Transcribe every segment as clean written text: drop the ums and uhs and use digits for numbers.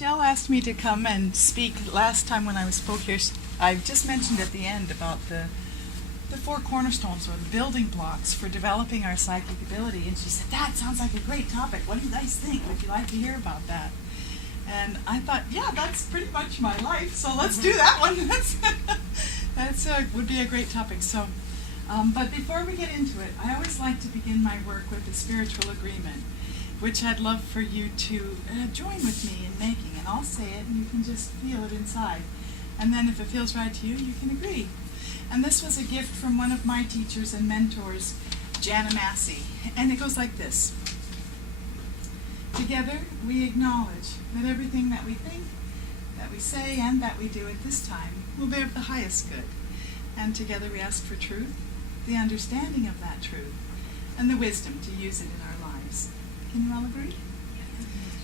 Michelle asked me to come and speak last time when I spoke here. I just mentioned at the end about the four cornerstones or the building blocks for developing our psychic ability. And she said, that sounds like a great topic. What do you guys think? Would you like to hear about that? And I thought, yeah, that's pretty much my life. So let's do that one. That's would be a great topic. So, but before we get into it, I always like to begin my work with a spiritual agreement, which I'd love for you to join with me in making. And I'll say it, and you can just feel it inside. And then if it feels right to you, you can agree. And this was a gift from one of my teachers and mentors, Jana Massey. And it goes like this. Together, we acknowledge that everything that we think, that we say, and that we do at this time will bear the highest good. And together we ask for truth, the understanding of that truth, and the wisdom to use it in our lives. Can you all agree?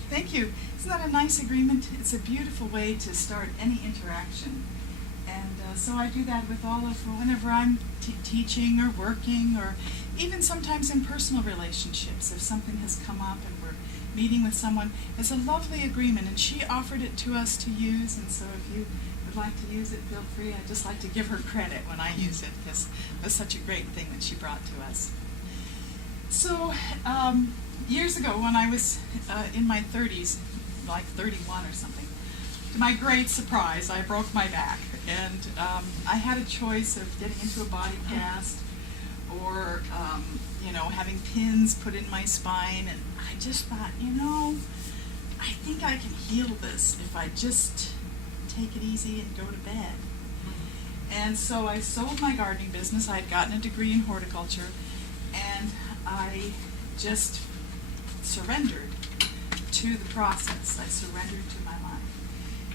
Thank you. Isn't that a nice agreement? It's a beautiful way to start any interaction. And so I do that with all of, whenever I'm teaching or working, or even sometimes in personal relationships, if something has come up and we're meeting with someone, it's a lovely agreement, and she offered it to us to use, and so if you would like to use it, feel free. I just like to give her credit when I use it, because it was such a great thing that she brought to us. So, years ago, when I was in my 30s, like 31 or something, to my great surprise, I broke my back. And I had a choice of getting into a body cast or, having pins put in my spine. And I just thought, I think I can heal this if I just take it easy and go to bed. And so I sold my gardening business. I had gotten a degree in horticulture, and I just surrendered to the process. I surrendered to my life.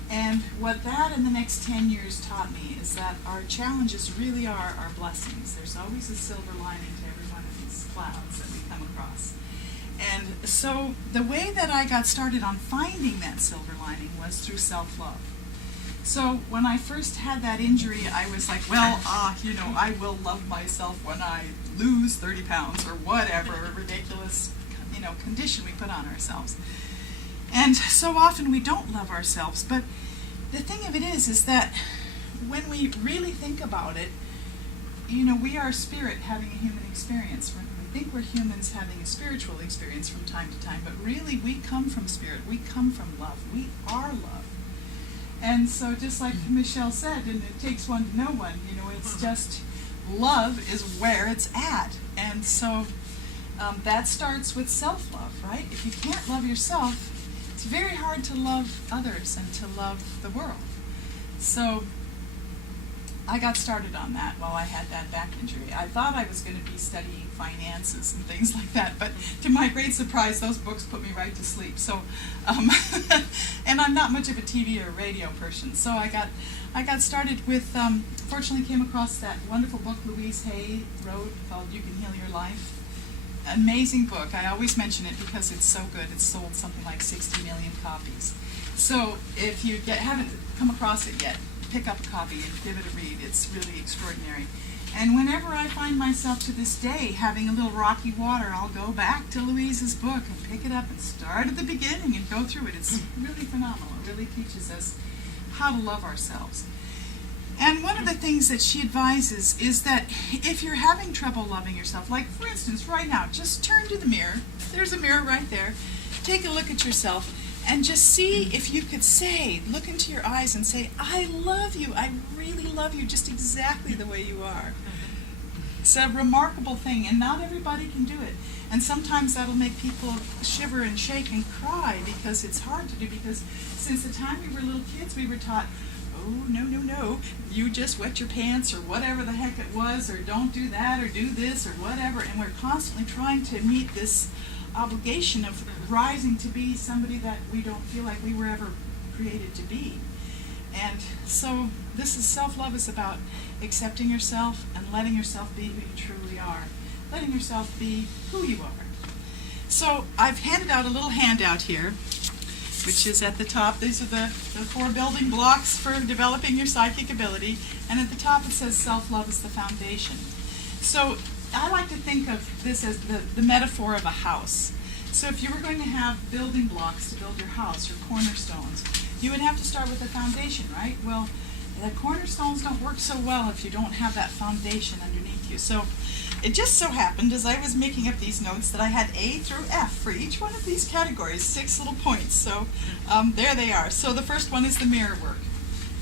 And what that and the next 10 years taught me is that our challenges really are our blessings. There's always a silver lining to every one of these clouds that we come across. And so the way that I got started on finding that silver lining was through self-love. So when I first had that injury, I was like, I will love myself when I lose 30 pounds or whatever ridiculous, condition we put on ourselves. And so often we don't love ourselves. But the thing of it is that when we really think about it, we are spirit having a human experience. We think we're humans having a spiritual experience from time to time, but really we come from spirit. We come from love. We are love. And so just like Michelle said, and it takes one to know one, it's just love is where it's at. And so that starts with self-love, right? If you can't love yourself, it's very hard to love others and to love the world. So I got started on that while I had that back injury. I thought I was going to be studying finances and things like that, but to my great surprise, those books put me right to sleep. So, and I'm not much of a TV or radio person, so I got started with, fortunately came across that wonderful book Louise Hay wrote called You Can Heal Your Life. Amazing book. I always mention it because it's so good. It's sold something like 60 million copies. So if you haven't come across it yet, pick up a copy and give it a read. It's really extraordinary. And whenever I find myself to this day having a little rocky water, I'll go back to Louise's book and pick it up and start at the beginning and go through it. It's really phenomenal. It really teaches us how to love ourselves. And one of the things that she advises is that if you're having trouble loving yourself, like for instance right now, just turn to the mirror. There's a mirror right there. Take a look at yourself and just see if you could look into your eyes and say, I love you. I really love you just exactly the way you are. It's a remarkable thing, and not everybody can do it. And sometimes that'll make people shiver and shake and cry because it's hard to do, because since the time we were little kids, we were taught, oh, no, you just wet your pants or whatever the heck it was, or don't do that or do this or whatever. And we're constantly trying to meet this obligation of rising to be somebody that we don't feel like we were ever created to be. And so this is self-love is about accepting yourself and letting yourself be who you truly are. Letting yourself be who you are. So I've handed out a little handout here, which is at the top. These are the 4 building blocks for developing your psychic ability. And at the top it says self-love is the foundation. So I like to think of this as the metaphor of a house. So if you were going to have building blocks to build your house, or cornerstones, you would have to start with a foundation, right? Well, the cornerstones don't work so well if you don't have that foundation underneath you. So it just so happened, as I was making up these notes, that I had A through F for each one of these categories, 6 little points. So there they are. So the first one is the mirror work,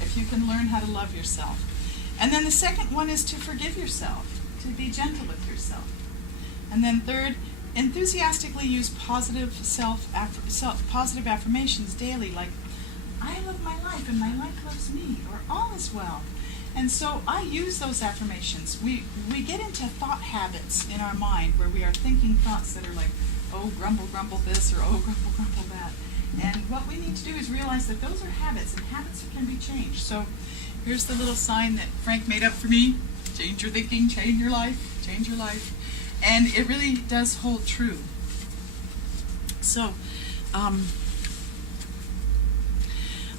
if you can learn how to love yourself. And then the second one is to forgive yourself, to be gentle with yourself. And then third, enthusiastically use positive positive affirmations daily, like, I love my life and my life loves me, or all is well. And so I use those affirmations. We get into thought habits in our mind where we are thinking thoughts that are like, oh, grumble, grumble this, or oh, grumble, grumble that. And what we need to do is realize that those are habits, and habits can be changed. So here's the little sign that Frank made up for me. Change your thinking, change your life, change your life. And it really does hold true. So,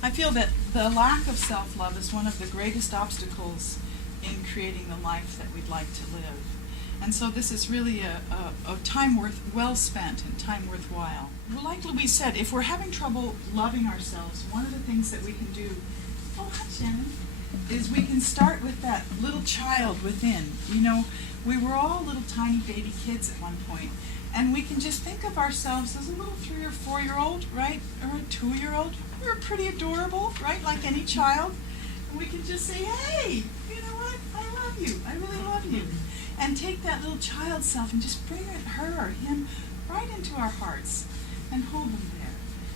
I feel that the lack of self-love is one of the greatest obstacles in creating the life that we'd like to live. And so this is really a time well spent and time worthwhile. Well, like Louise said, if we're having trouble loving ourselves, one of the things that we can do, oh, hi, Shannon, is we can start with that little child within. You know, we were all little tiny baby kids at one point, and we can just think of ourselves as a little 3 or 4-year-old, right, or a 2-year-old. We're pretty adorable, right, like any child. And we can just say, hey, you know what, I love you, I really love you. And take that little child self and just bring her or him right into our hearts and hold them there.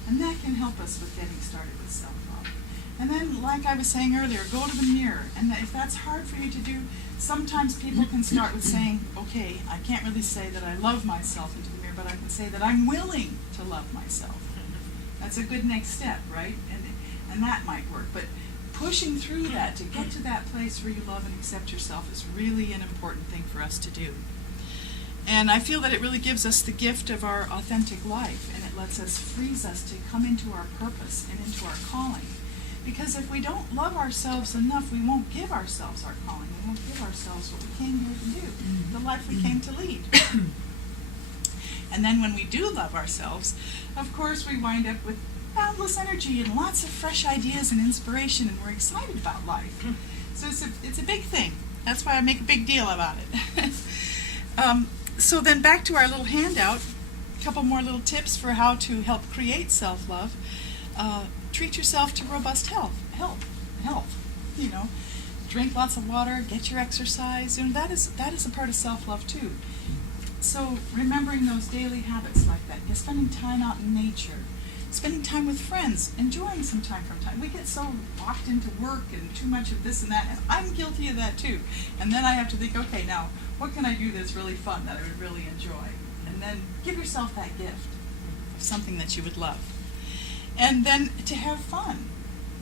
And that can help us with getting started with self-love. And then, like I was saying earlier, go to the mirror. And if that's hard for you to do, sometimes people can start with saying, okay, I can't really say that I love myself into the mirror, but I can say that I'm willing to love myself. That's a good next step, right? And that might work. But pushing through that to get to that place where you love and accept yourself is really an important thing for us to do. And I feel that it really gives us the gift of our authentic life, and it frees us to come into our purpose and into our calling. Because if we don't love ourselves enough, we won't give ourselves our calling. We won't give ourselves what we came here to do, the life we came to lead. And then when we do love ourselves, of course we wind up with boundless energy and lots of fresh ideas and inspiration, and we're excited about life. So it's a big thing. That's why I make a big deal about it. So then back to our little handout, a couple more little tips for how to help create self-love. Treat yourself to robust health. You know, drink lots of water, get your exercise. You know, that is a part of self-love too. So remembering those daily habits like that, spending time out in nature, spending time with friends, enjoying some time from time. We get so locked into work and too much of this and that, and I'm guilty of that too. And then I have to think, okay, now what can I do that's really fun, that I would really enjoy? And then give yourself that gift of something that you would love. And then to have fun.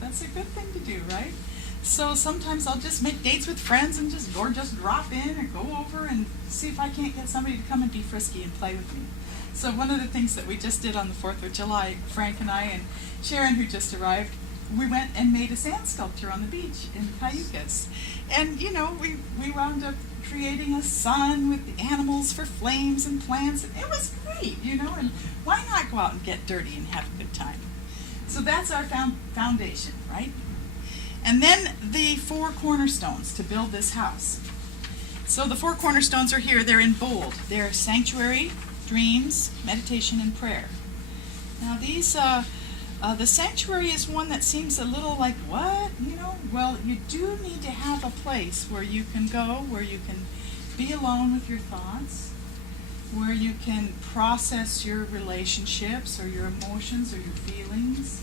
That's a good thing to do, right? So sometimes I'll just make dates with friends and just drop in or go over and see if I can't get somebody to come and be frisky and play with me. So one of the things that we just did on the 4th of July, Frank and I and Sharon, who just arrived, we went and made a sand sculpture on the beach in Cayucas. And, you know, we wound up creating a sun with the animals for flames and plants. And it was great, you know, and why not go out and get dirty and have a good time? So that's our foundation, right? And then the 4 cornerstones to build this house. So the 4 cornerstones are here. They're in bold. They're sanctuary, dreams, meditation, and prayer. Now these, the sanctuary is one that seems a little like, what? You know, well, you do need to have a place where you can go, where you can be alone with your thoughts, where you can process your relationships or your emotions or your feelings,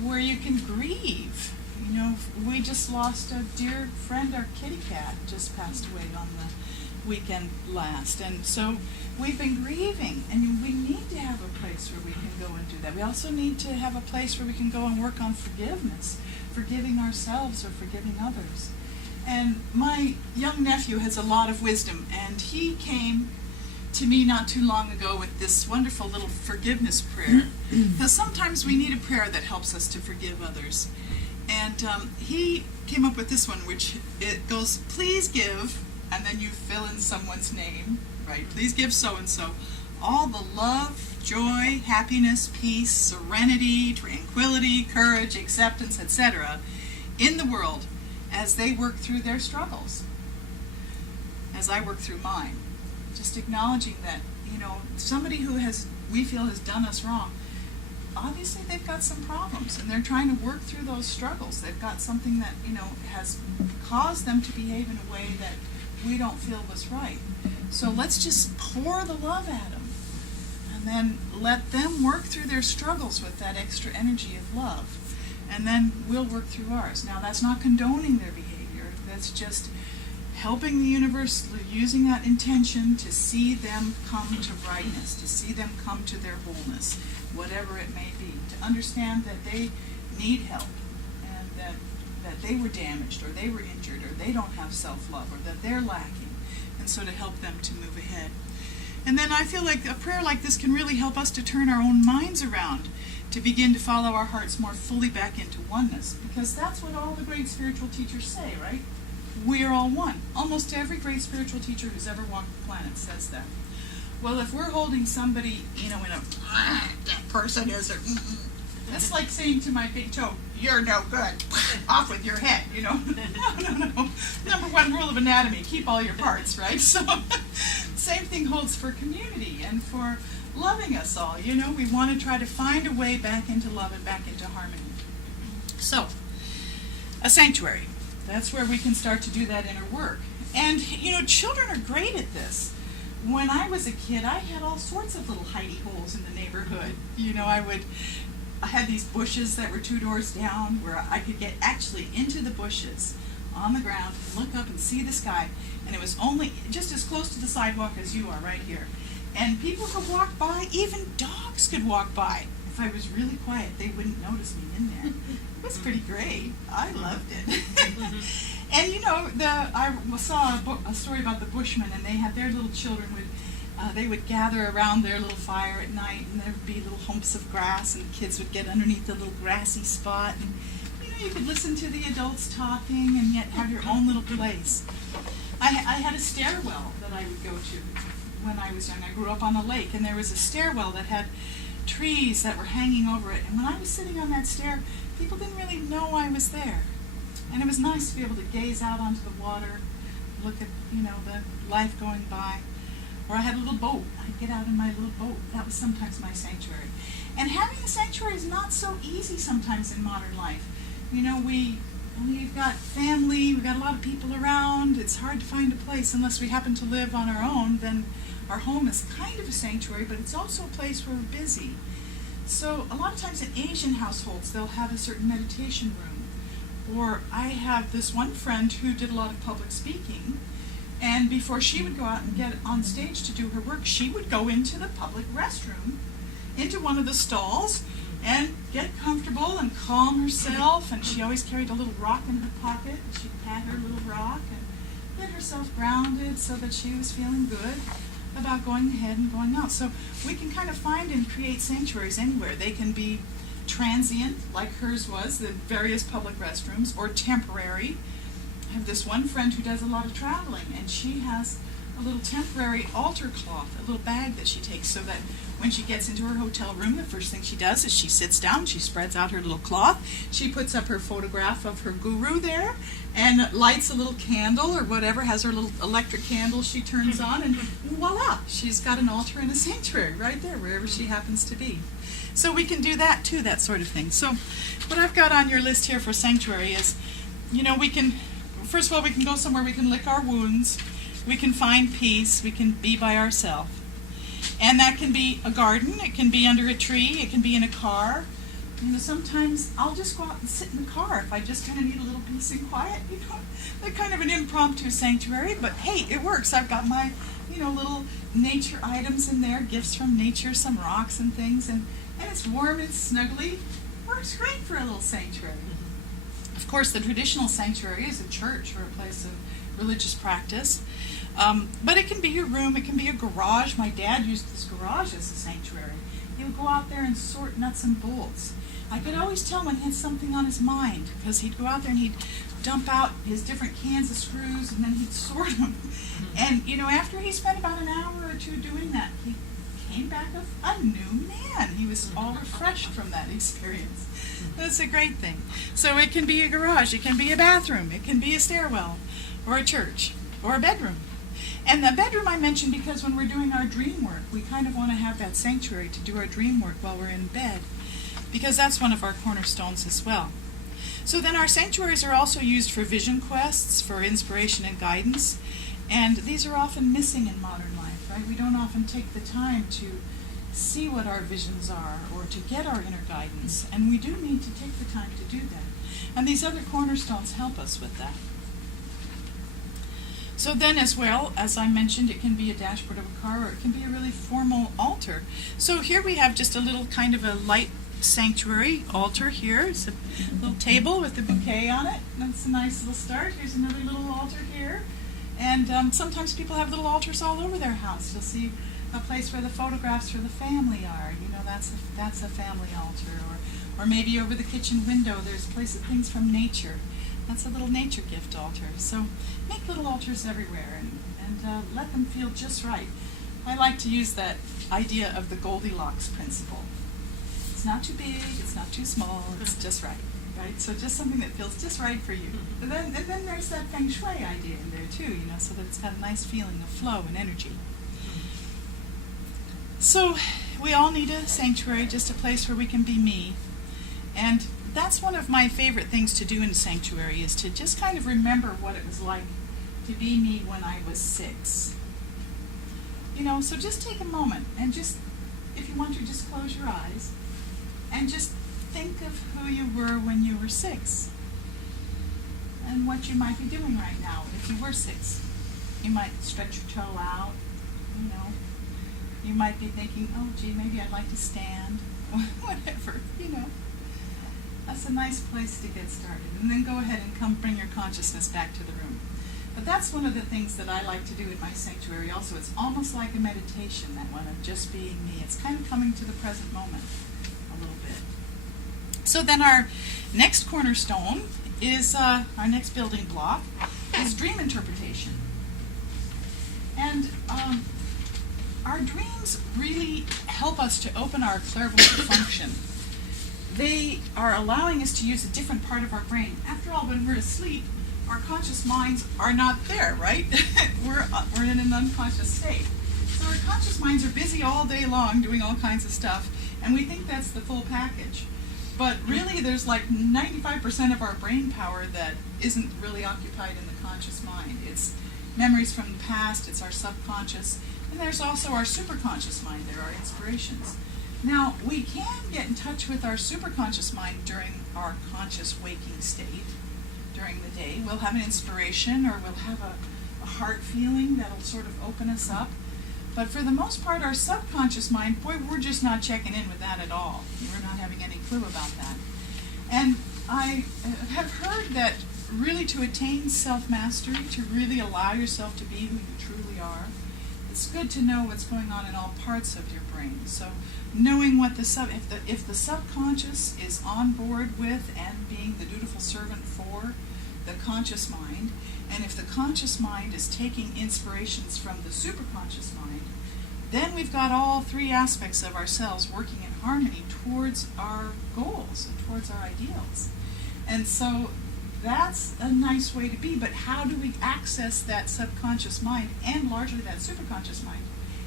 where you can grieve. You know, we just lost a dear friend, our kitty cat just passed away on the weekend last, and so we've been grieving, and we need to have a place where we can go and do that. We also need to have a place where we can go and work on forgiveness, forgiving ourselves or forgiving others. And my young nephew has a lot of wisdom, and he came to me not too long ago with this wonderful little forgiveness prayer, because sometimes we need a prayer that helps us to forgive others. And he came up with this one, which it goes, please give, and then you fill in someone's name, right? Please give so-and-so all the love, joy, happiness, peace, serenity, tranquility, courage, acceptance, etc. in the world as they work through their struggles, as I work through mine. Just acknowledging that, somebody who we feel has done us wrong, obviously they've got some problems and they're trying to work through those struggles. They've got something that, has caused them to behave in a way that we don't feel was right. So let's just pour the love at them and then let them work through their struggles with that extra energy of love. And then we'll work through ours. Now, that's not condoning their behavior. That's just helping the universe, using that intention to see them come to rightness, to see them come to their wholeness, whatever it may be, to understand that they need help and that they were damaged or they were injured or they don't have self-love or that they're lacking, and so to help them to move ahead. And then I feel like a prayer like this can really help us to turn our own minds around, to begin to follow our hearts more fully back into oneness, because that's what all the great spiritual teachers say, right? We are all one. Almost every great spiritual teacher who's ever walked the planet says that. Well, if we're holding somebody, in a, that person is that's like saying to my big toe, you're no good. Off with your head, No. Number one rule of anatomy, keep all your parts, right? So, same thing holds for community and for loving us all. We want to try to find a way back into love and back into harmony. So, a sanctuary. That's where we can start to do that inner work. And, children are great at this. When I was a kid, I had all sorts of little hidey holes in the neighborhood. I had these bushes that were 2 doors down where I could get actually into the bushes on the ground, look up and see the sky. And it was only just as close to the sidewalk as you are right here. And people could walk by, even dogs could walk by. If I was really quiet, they wouldn't notice me in there. It was pretty great. I loved it. And I saw a story about the Bushmen, and they had their little children they would gather around their little fire at night, and there would be little humps of grass, and the kids would get underneath the little grassy spot, and you could listen to the adults talking, and yet have your own little place. I had a stairwell that I would go to when I was young. I grew up on a lake, and there was a stairwell that had trees that were hanging over it. And when I was sitting on that stair, people didn't really know I was there. And it was nice to be able to gaze out onto the water, look at, the life going by. Or I had a little boat. I'd get out in my little boat. That was sometimes my sanctuary. And having a sanctuary is not so easy sometimes in modern life. We've got family, we've got a lot of people around. It's hard to find a place unless we happen to live on our own. Then our home is kind of a sanctuary, but it's also a place where we're busy. So a lot of times in Asian households, they'll have a certain meditation room. Or I have this one friend who did a lot of public speaking, and before she would go out and get on stage to do her work, she would go into the public restroom, into one of the stalls, and get comfortable and calm herself. And she always carried a little rock in her pocket, and she'd pat her little rock and get herself grounded so that she was feeling good about going ahead and going out. So we can kind of find and create sanctuaries anywhere. They can be transient, like hers was, the various public restrooms, or temporary. I have this one friend who does a lot of traveling, and she has a little temporary altar cloth, a little bag that she takes, so that when she gets into her hotel room, the first thing she does is she sits down, she spreads out her little cloth, she puts up her photograph of her guru there, and lights a little candle or whatever, has her little electric candle she turns on, and voila, she's got an altar and a sanctuary right there, wherever she happens to be. So we can do that too, that sort of thing. So what I've got on your list here for sanctuary is, we can, first of all, we can go somewhere we can lick our wounds, we can find peace, we can be by ourselves. And that can be a garden, it can be under a tree, it can be in a car. Sometimes I'll just go out and sit in the car if I just kind of need a little peace and quiet, They're kind of an impromptu sanctuary, but hey, it works. I've got my, little nature items in there, gifts from nature, some rocks and things, and it's warm, it's snuggly. Works great for a little sanctuary. Of course, the traditional sanctuary is a church or a place of religious practice. But it can be your room, it can be a garage. My dad used this garage as a sanctuary. He would go out there and sort nuts and bolts. I could always tell when he had something on his mind, because he'd go out there and he'd dump out his different cans of screws, and then he'd sort them. And, after he spent about an hour or two doing that, he came back a new man. He was all refreshed from that experience. That's a great thing. So it can be a garage, it can be a bathroom, it can be a stairwell, or a church, or a bedroom. And the bedroom I mentioned because when we're doing our dream work, we kind of want to have that sanctuary to do our dream work while we're in bed, because that's one of our cornerstones as well. So then our sanctuaries are also used for vision quests, for inspiration and guidance, and these are often missing in modern life, right? We don't often take the time to see what our visions are or to get our inner guidance, and we do need to take the time to do that. And these other cornerstones help us with that. So then as well, as I mentioned, it can be a dashboard of a car or it can be a really formal altar. So here we have just a little kind of a light sanctuary altar here. It's a little table with a bouquet on it. That's a nice little start. Here's another little altar here. And sometimes people have little altars all over their house. You'll see a place where the photographs for the family are. You know, that's a family altar. Or maybe over the kitchen window there's a place of things from nature. That's a little nature gift altar. So make little altars everywhere and let them feel just right. I like to use that idea of the Goldilocks principle. It's not too big, it's not too small, it's just right, right? So just something that feels just right for you. And then there's that feng shui idea in there too, you know, so that it's got a nice feeling of flow and energy. So we all need a sanctuary, just a place where we can be me. And that's one of my favorite things to do in a sanctuary, is to just kind of remember what it was like to be me when I was 6. You know, so just take a moment and just, if you want to, just close your eyes and just think of who you were when you were 6 and what you might be doing right now if you were 6. You might stretch your toe out, you know. You might be thinking, oh gee, maybe I'd like to stand, whatever, you know. That's a nice place to get started. And then go ahead and bring your consciousness back to the room. But that's one of the things that I like to do in my sanctuary also. It's almost like a meditation, that one of just being me. It's kind of coming to the present moment a little bit. So then our next cornerstone is, our next building block, is dream interpretation. And our dreams really help us to open our clairvoyant function. They are allowing us to use a different part of our brain. After all, when we're asleep, our conscious minds are not there, right? we're in an unconscious state. So our conscious minds are busy all day long doing all kinds of stuff, and we think that's the full package. But really, there's like 95% of our brain power that isn't really occupied in the conscious mind. It's memories from the past, it's our subconscious, and there's also our superconscious mind. There are inspirations. Now, we can get in touch with our superconscious mind during our conscious waking state. During the day, we'll have an inspiration or we'll have a heart feeling that'll sort of open us up. But for the most part, our subconscious mind, boy, we're just not checking in with that at all. We're not having any clue about that. And I have heard that really to attain self-mastery, to really allow yourself to be who you truly are, it's good to know what's going on in all parts of your brain. So knowing what if the subconscious is on board with and being the dutiful servant for the conscious mind, and if the conscious mind is taking inspirations from the superconscious mind, then we've got all three aspects of ourselves working in harmony towards our goals and towards our ideals. And so that's a nice way to be, but how do we access that subconscious mind and largely that superconscious mind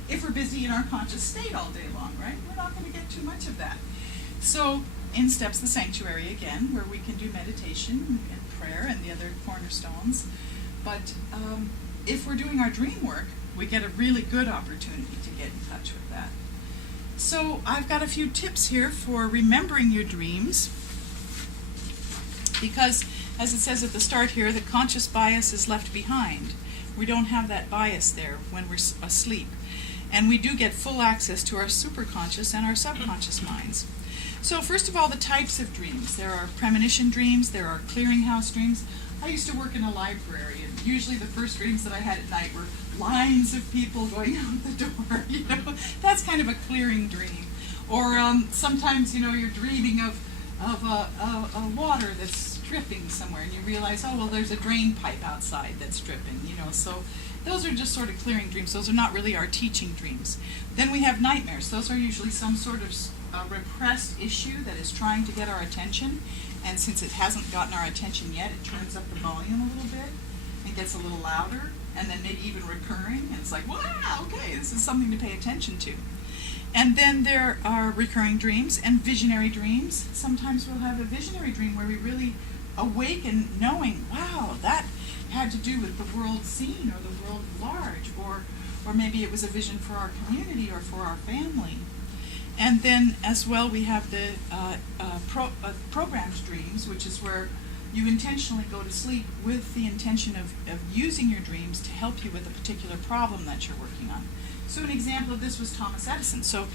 if we're busy in our conscious state all day long, right? We're not going to get too much of that. So in steps the sanctuary again, where we can do meditation and prayer and the other cornerstones. But if we're doing our dream work, we get a really good opportunity to get in touch with that. So I've got a few tips here for remembering your dreams, because as it says at the start here, the conscious bias is left behind. We don't have that bias there when we're asleep. And we do get full access to our superconscious and our subconscious minds. So first of all, the types of dreams. There are premonition dreams, there are clearinghouse dreams. I used to work in a library, and usually the first dreams that I had at night were lines of people going out the door. You know, that's kind of a clearing dream. Or sometimes, you know, you're dreaming of water that's dripping somewhere, and you realize, oh, well, there's a drain pipe outside that's dripping, so those are just sort of clearing dreams. Those are not really our teaching dreams. Then we have nightmares. Those are usually some sort of repressed issue that is trying to get our attention, and since it hasn't gotten our attention yet, it turns up the volume a little bit and gets a little louder, and then maybe even recurring, and it's like, wow, okay, this is something to pay attention to. And then there are recurring dreams and visionary dreams. Sometimes we'll have a visionary dream where we really awaken knowing, wow, that had to do with the world scene or the world large, or maybe it was a vision for our community or for our family. And then as well we have the programmed dreams, which is where you intentionally go to sleep with the intention of using your dreams to help you with a particular problem that you're working on. So an example of this was Thomas Edison. So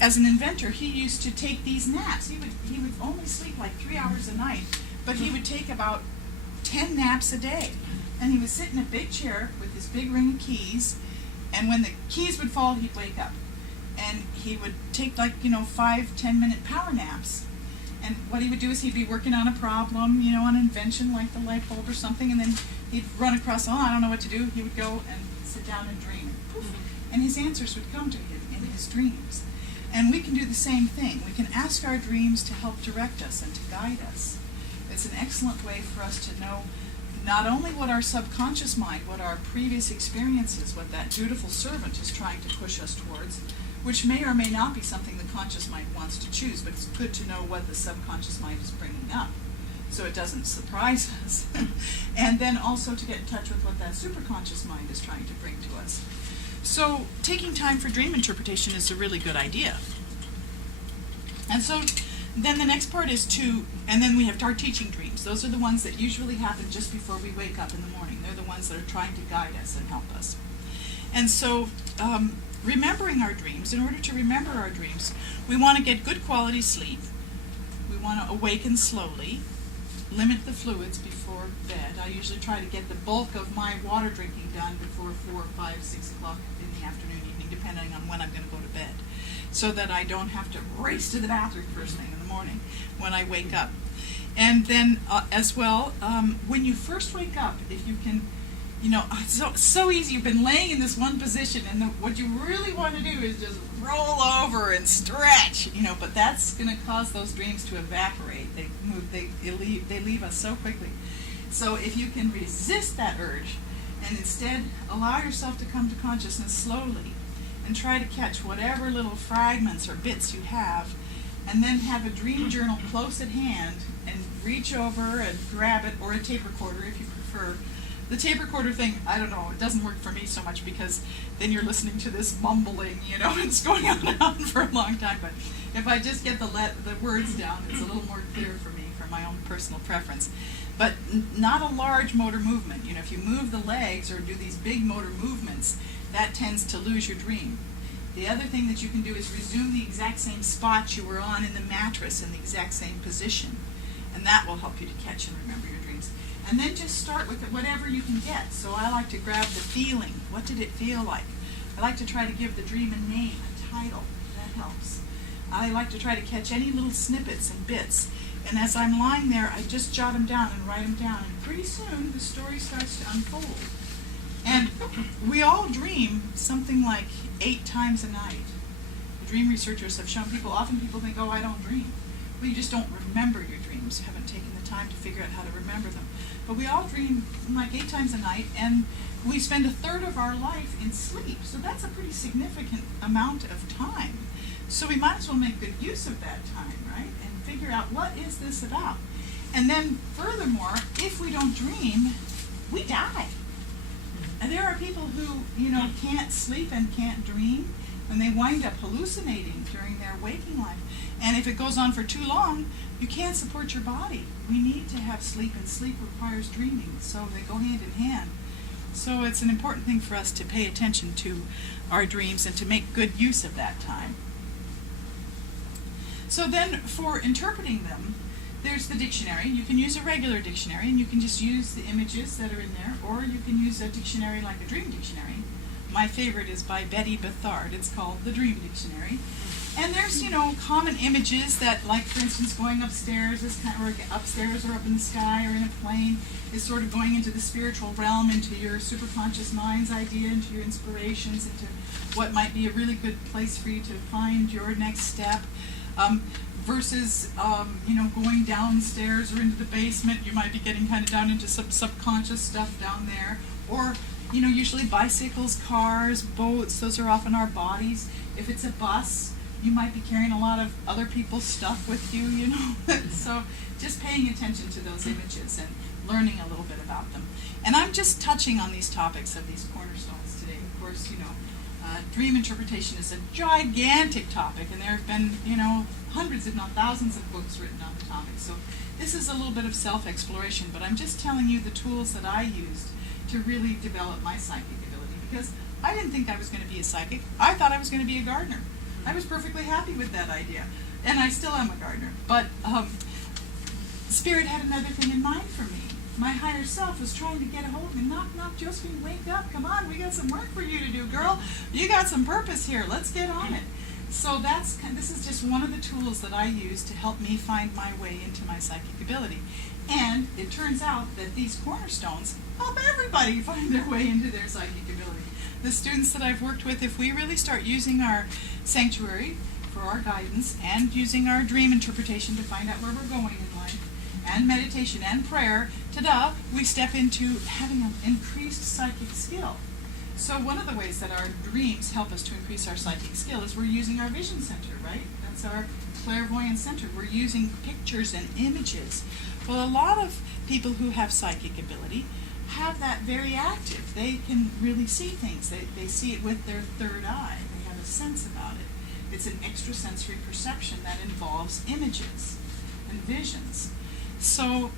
as an inventor, he used to take these naps. He would only sleep like 3 hours a night, but he would take about 10 naps a day. And he would sit in a big chair with his big ring of keys, and when the keys would fall, he'd wake up. And he would take 5-10 minute power naps. And what he would do is he'd be working on a problem, an invention like the light bulb or something, and then he'd run across, I don't know what to do. He would go and sit down and dream. And poof, and his answers would come to him in his dreams. And we can do the same thing. We can ask our dreams to help direct us and to guide us. It's an excellent way for us to know not only what our subconscious mind, what our previous experiences, what that dutiful servant is trying to push us towards, which may or may not be something the conscious mind wants to choose, but it's good to know what the subconscious mind is bringing up so it doesn't surprise us. And then also to get in touch with what that superconscious mind is trying to bring to us. So taking time for dream interpretation is a really good idea. And so then the next part is and then we have our teaching dreams. Those are the ones that usually happen just before we wake up in the morning. They're the ones that are trying to guide us and help us. And so remembering our dreams, in order to remember our dreams, we want to get good quality sleep. We want to awaken slowly, limit the fluids before bed. I usually try to get the bulk of my water drinking done before 4, 5, 6 o'clock in the afternoon, evening, depending on when I'm going to go to bed, so that I don't have to race to the bathroom first thing in the morning when I wake up. And then as well, when you first wake up, if you can, it's so easy. You've been laying in this one position, and what you really want to do is just roll over and stretch, but that's going to cause those dreams to evaporate. They move, they leave us so quickly. So if you can resist that urge and instead allow yourself to come to consciousness slowly and try to catch whatever little fragments or bits you have, and then have a dream journal close at hand and reach over and grab it, or a tape recorder if you prefer. The tape recorder thing, I don't know, it doesn't work for me so much because then you're listening to this mumbling, it's going on and on for a long time. But if I just get the words down, it's a little more clear for me, for my own personal preference. But not a large motor movement. If you move the legs or do these big motor movements, that tends to lose your dream. The other thing that you can do is resume the exact same spot you were on in the mattress in the exact same position. And that will help you to catch and remember your dreams. And then just start with whatever you can get. So I like to grab the feeling. What did it feel like? I like to try to give the dream a name, a title. That helps. I like to try to catch any little snippets and bits. And as I'm lying there, I just jot them down and write them down. And pretty soon, the story starts to unfold. And we all dream something like 8 times a night. The dream researchers have shown often people think, I don't dream. Well, you just don't remember your dreams. You haven't taken the time to figure out how to remember them. But we all dream like 8 times a night, and we spend a third of our life in sleep. So that's a pretty significant amount of time. So we might as well make good use of that time, right? And figure out, what is this about? And then furthermore, if we don't dream, we die. And there are people who, can't sleep and can't dream, and they wind up hallucinating during their waking life. And if it goes on for too long, you can't support your body. We need to have sleep, and sleep requires dreaming, so they go hand in hand. So it's an important thing for us to pay attention to our dreams and to make good use of that time. So then for interpreting them, there's the dictionary. You can use a regular dictionary, and you can just use the images that are in there, or you can use a dictionary like a dream dictionary. My favorite is by Betty Bethard. It's called the Dream Dictionary. And there's, common images that, like, for instance, going upstairs is kind of, or upstairs or up in the sky or in a plane, is sort of going into the spiritual realm, into your superconscious mind's idea, into your inspirations, into what might be a really good place for you to find your next step. Versus, going downstairs or into the basement, you might be getting kind of down into some subconscious stuff down there. Or, usually bicycles, cars, boats, those are often our bodies. If it's a bus, you might be carrying a lot of other people's stuff with you, So just paying attention to those images and learning a little bit about them. And I'm just touching on these topics of these cornerstones today. Of course, dream interpretation is a gigantic topic, and there have been, hundreds, if not thousands, of books written on the topic. So this is a little bit of self-exploration, but I'm just telling you the tools that I used to really develop my psychic ability, because I didn't think I was going to be a psychic. I thought I was going to be a gardener. I was perfectly happy with that idea, and I still am a gardener. But Spirit had another thing in mind for me. My higher self was trying to get a hold of me. Knock, knock, Josephine, wake up. Come on, we got some work for you to do, girl. You got some purpose here. Let's get on it. So this is just one of the tools that I use to help me find my way into my psychic ability. And it turns out that these cornerstones help everybody find their way into their psychic ability. The students that I've worked with, if we really start using our sanctuary for our guidance and using our dream interpretation to find out where we're going in life, and meditation and prayer, we step into having an increased psychic skill. So one of the ways that our dreams help us to increase our psychic skill is we're using our vision center, right? That's our clairvoyant center. We're using pictures and images. Well, a lot of people who have psychic ability have that very active. They can really see things. They see it with their third eye. They have a sense about it. It's an extrasensory perception that involves images and visions. So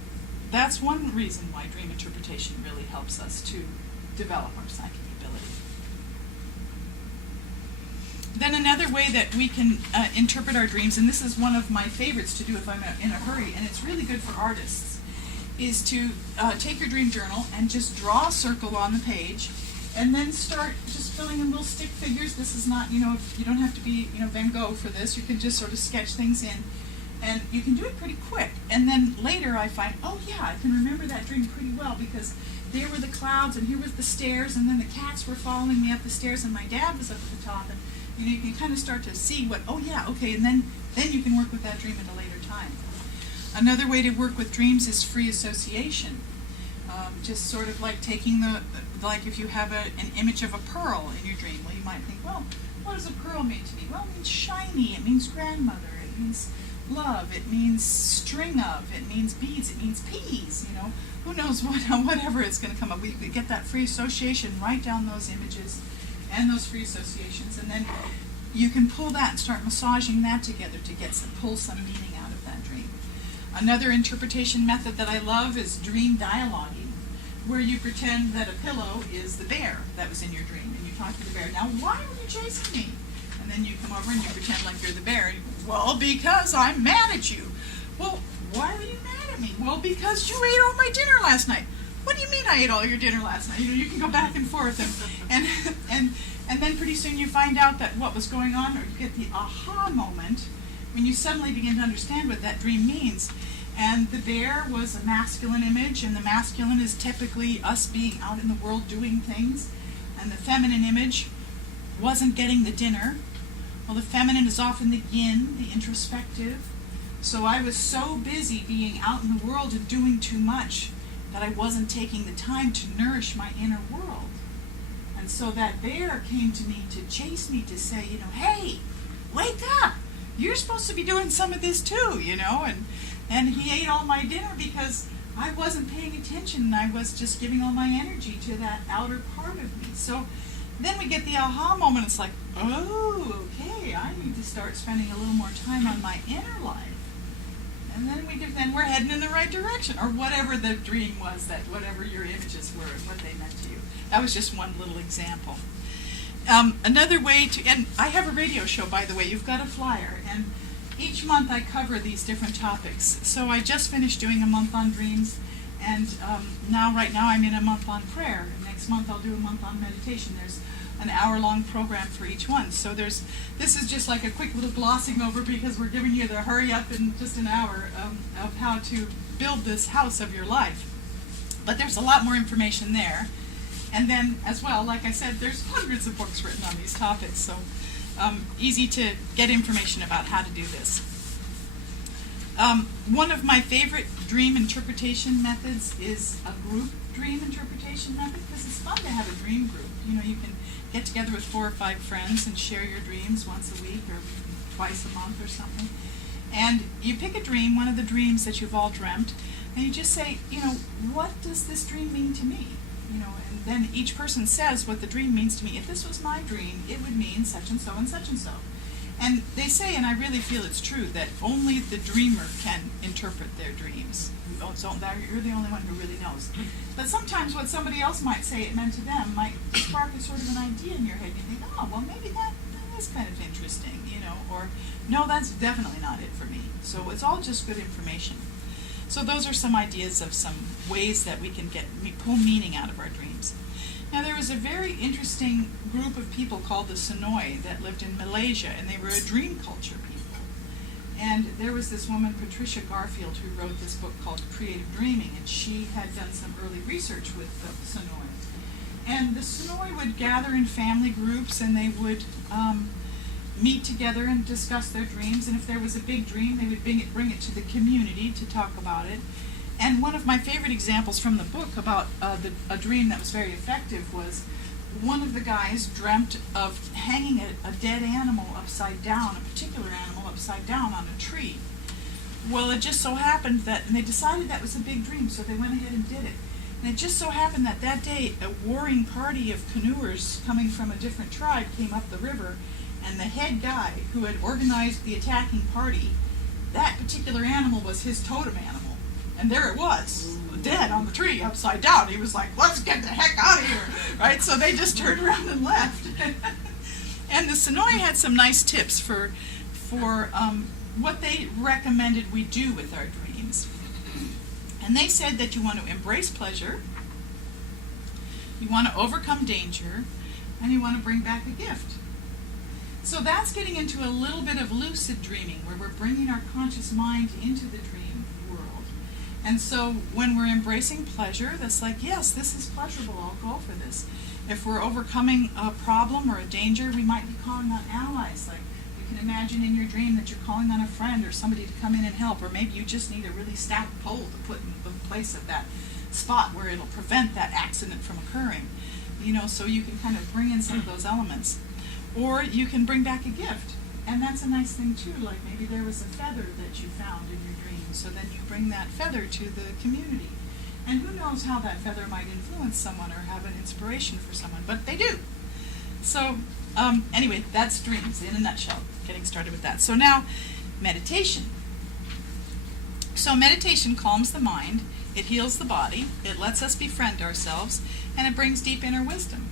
that's one reason why dream interpretation really helps us to develop our psychic ability. Then another way that we can interpret our dreams, and this is one of my favorites to do if I'm in a hurry, and it's really good for artists, is to take your dream journal and just draw a circle on the page, and then start just filling in little stick figures. This is not, you don't have to be, Van Gogh for this. You can just sort of sketch things in. And you can do it pretty quick. And then later I find, oh yeah, I can remember that dream pretty well, because there were the clouds and here was the stairs, and then the cats were following me up the stairs and my dad was up at the top. And you can kind of start to see what, oh yeah, okay, and then you can work with that dream at a later time. Another way to work with dreams is free association. Just sort of like taking like if you have an image of a pearl in your dream, well, you might think, well, what does a pearl mean to me? Well, it means shiny, it means grandmother, it means love, it means string of, it means beads, it means peas, who knows whatever it's going to come up. We get that free association, write down those images and those free associations, and then you can pull that and start massaging that together to pull some meaning out of that dream. Another interpretation method that I love is dream dialoguing, where you pretend that a pillow is the bear that was in your dream, and you talk to the bear. Now, why were you chasing me? And then you come over and you pretend like you're the bear. And well, because I'm mad at you. Well, why were you mad at me? Well, because you ate all my dinner last night. What do you mean I ate all your dinner last night? You can go back and forth, and then pretty soon you find out that what was going on, or you get the aha moment when you suddenly begin to understand what that dream means. And the bear was a masculine image, and the masculine is typically us being out in the world doing things, and the feminine image wasn't getting the dinner. Well, the feminine is often the yin, the introspective. So I was so busy being out in the world and doing too much that I wasn't taking the time to nourish my inner world. And so that bear came to me to chase me, to say, hey, wake up. You're supposed to be doing some of this too, And he ate all my dinner because I wasn't paying attention, and I was just giving all my energy to that outer part of me. So then we get the aha moment. It's like, oh, okay, I need to start spending a little more time on my inner life. And then we're heading in the right direction, or whatever the dream was, that whatever your images were and what they meant to you. That was just one little example. Another way and I have a radio show, by the way. You've got a flyer, and each month I cover these different topics. So I just finished doing a month on dreams, and right now I'm in a month on prayer. And next month I'll do a month on meditation. There's an hour-long program for each one. So this is just like a quick little glossing over, because we're giving you the hurry up in just an hour of how to build this house of your life. But there's a lot more information there. And then as well, like I said, there's hundreds of books written on these topics, so easy to get information about how to do this. One of my favorite dream interpretation methods is a group dream interpretation method, because it's fun to have a dream group. You know, you can get together with 4 or 5 friends and share your dreams once a week or twice a month or something. And you pick a dream, one of the dreams that you've all dreamt, and you just say, you know, what does this dream mean to me? You know, and then each person says what the dream means to me. If this was my dream, it would mean such and so and such and so. And they say, and I really feel it's true, that only the dreamer can interpret their dreams. So you're the only one who really knows. But sometimes what somebody else might say it meant to them might spark a sort of an idea in your head. You think, oh, well, maybe that is kind of interesting, you know, or no, that's definitely not it for me. So it's all just good information. So those are some ideas of some ways that we can pull meaning out of our dreams. Now, there was a very interesting group of people called the Sonoy that lived in Malaysia, and they were a dream culture people. And there was this woman, Patricia Garfield, who wrote this book called Creative Dreaming, and she had done some early research with the Sonoy. And the Sonoy would gather in family groups, and they would meet together and discuss their dreams, and if there was a big dream, they would bring it to the community to talk about it. And one of my favorite examples from the book about a dream that was very effective was one of the guys dreamt of hanging a dead animal upside down, a particular animal upside down on a tree. Well, it just so happened that, and they decided that was a big dream, so they went ahead and did it. And it just so happened that that day, a warring party of canoers coming from a different tribe came up the river, and the head guy who had organized the attacking party, that particular animal was his totem animal. And there it was, dead on the tree, upside down. He was like, let's get the heck out of here, right? So they just turned around and left. And the Sonoy had some nice tips for what they recommended we do with our dreams. And they said that you want to embrace pleasure, you want to overcome danger, and you want to bring back a gift. So that's getting into a little bit of lucid dreaming, where we're bringing our conscious mind into the dream world. And so when we're embracing pleasure, that's like, yes, this is pleasurable, I'll go for this. If we're overcoming a problem or a danger, we might be calling on allies. Like, you can imagine in your dream that you're calling on a friend or somebody to come in and help, or maybe you just need a really stout pole to put in the place of that spot where it'll prevent that accident from occurring. You know, so you can kind of bring in some of those elements. Or you can bring back a gift, and that's a nice thing too. Like maybe there was a feather that you found in your dream, so then you bring that feather to the community. And who knows how that feather might influence someone or have an inspiration for someone, but they do. So anyway, that's dreams in a nutshell, getting started with that. So now, meditation. So meditation calms the mind, it heals the body, it lets us befriend ourselves, and it brings deep inner wisdom.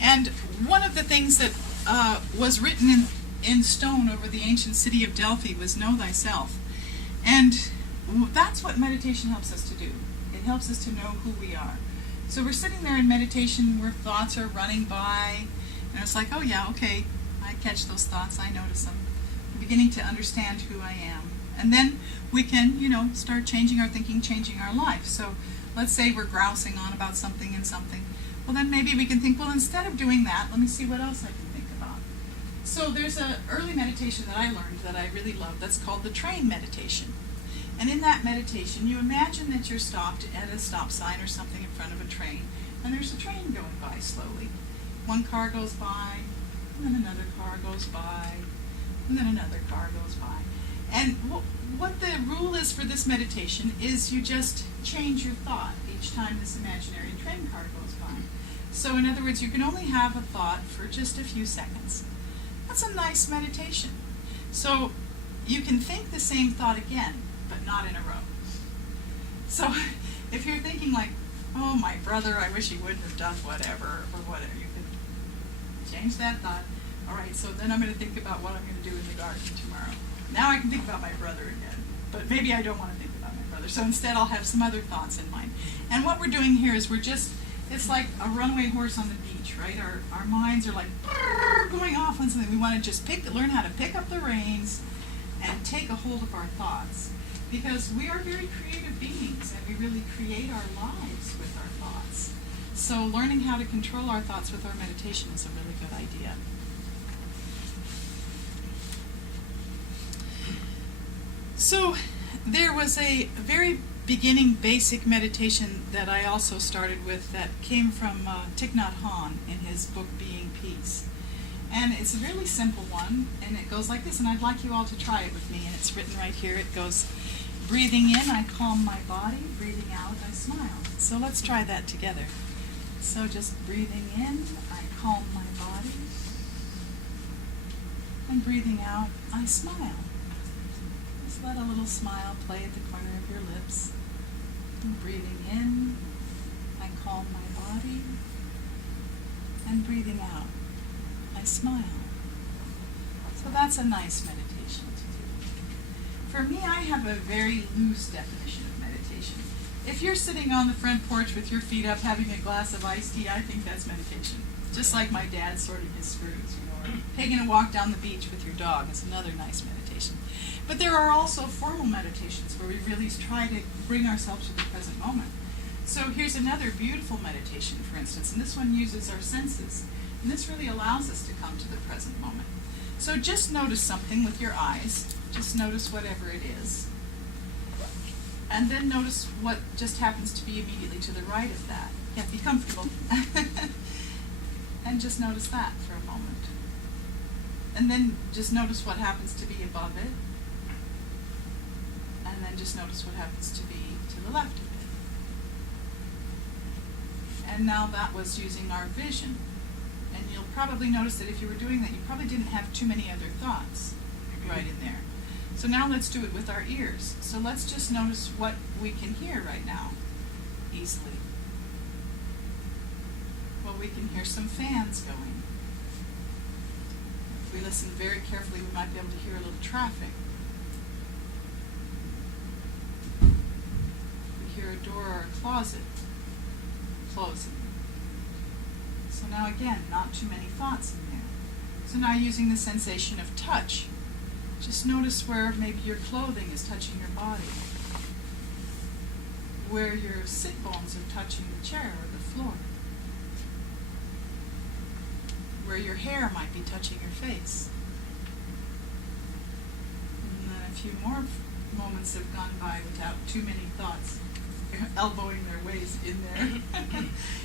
And one of the things that was written in stone over the ancient city of Delphi was know thyself. And that's what meditation helps us to do. It helps us to know who we are. So we're sitting there in meditation where thoughts are running by, and it's like, oh yeah, okay, I catch those thoughts, I notice them. I'm beginning to understand who I am. And then we can, you know, start changing our thinking, changing our life. So let's say we're grousing on about something and something. Well, then maybe we can think, well, instead of doing that, let me see what else I can think about. So there's an early meditation that I learned that I really love that's called the train meditation. And in that meditation, you imagine that you're stopped at a stop sign or something in front of a train, and there's a train going by slowly. One car goes by, and then another car goes by, and then another car goes by. And what the rule is for this meditation is you just change your thought each time this imaginary train car goes by. So in other words, you can only have a thought for just a few seconds. That's a nice meditation. So you can think the same thought again, but not in a row. So if you're thinking like, oh, my brother, I wish he wouldn't have done whatever, or whatever, you can change that thought. All right, so then I'm going to think about what I'm going to do in the garden tomorrow. Now I can think about my brother again, but maybe I don't want to think about my brother. So instead I'll have some other thoughts in mind. And what we're doing here is it's like a runaway horse on the beach, right? Our minds are like going off on something. We want to just learn how to pick up the reins and take a hold of our thoughts, because we are very creative beings and we really create our lives with our thoughts. So learning how to control our thoughts with our meditation is a really good idea. So there was a very beginning basic meditation that I also started with that came from Thich Nhat Hanh in his book Being Peace. And it's a really simple one, and it goes like this, and I'd like you all to try it with me, and it's written right here. It goes, breathing in, I calm my body, breathing out, I smile. So let's try that together. So just breathing in, I calm my body, and breathing out, I smile. Just let a little smile play at the corner of your lips. And breathing in, I calm my body, and breathing out, I smile. So that's a nice meditation to do. For me, I have a very loose definition of meditation. If you're sitting on the front porch with your feet up having a glass of iced tea, I think that's meditation. Just like my dad sorting his screws, or taking a walk down the beach with your dog is another nice meditation. But there are also formal meditations where we really try to bring ourselves to the present moment. So here's another beautiful meditation, for instance, and this one uses our senses. And this really allows us to come to the present moment. So just notice something with your eyes. Just notice whatever it is. And then notice what just happens to be immediately to the right of that. Yeah, be comfortable. And just notice that for a moment. And then just notice what happens to be above it. And then just notice what happens to be to the left of it. And now that was using our vision. And you'll probably notice that if you were doing that, you probably didn't have too many other thoughts right in there. So now let's do it with our ears. So let's just notice what we can hear right now easily. Well, we can hear some fans going. If we listen very carefully, we might be able to hear a little traffic. We hear a door or a closet closing. So now again, not too many thoughts in there. So now using the sensation of touch, just notice where maybe your clothing is touching your body, where your sit bones are touching the chair or the floor, where your hair might be touching your face. And then a few more moments have gone by without too many thoughts elbowing their ways in there.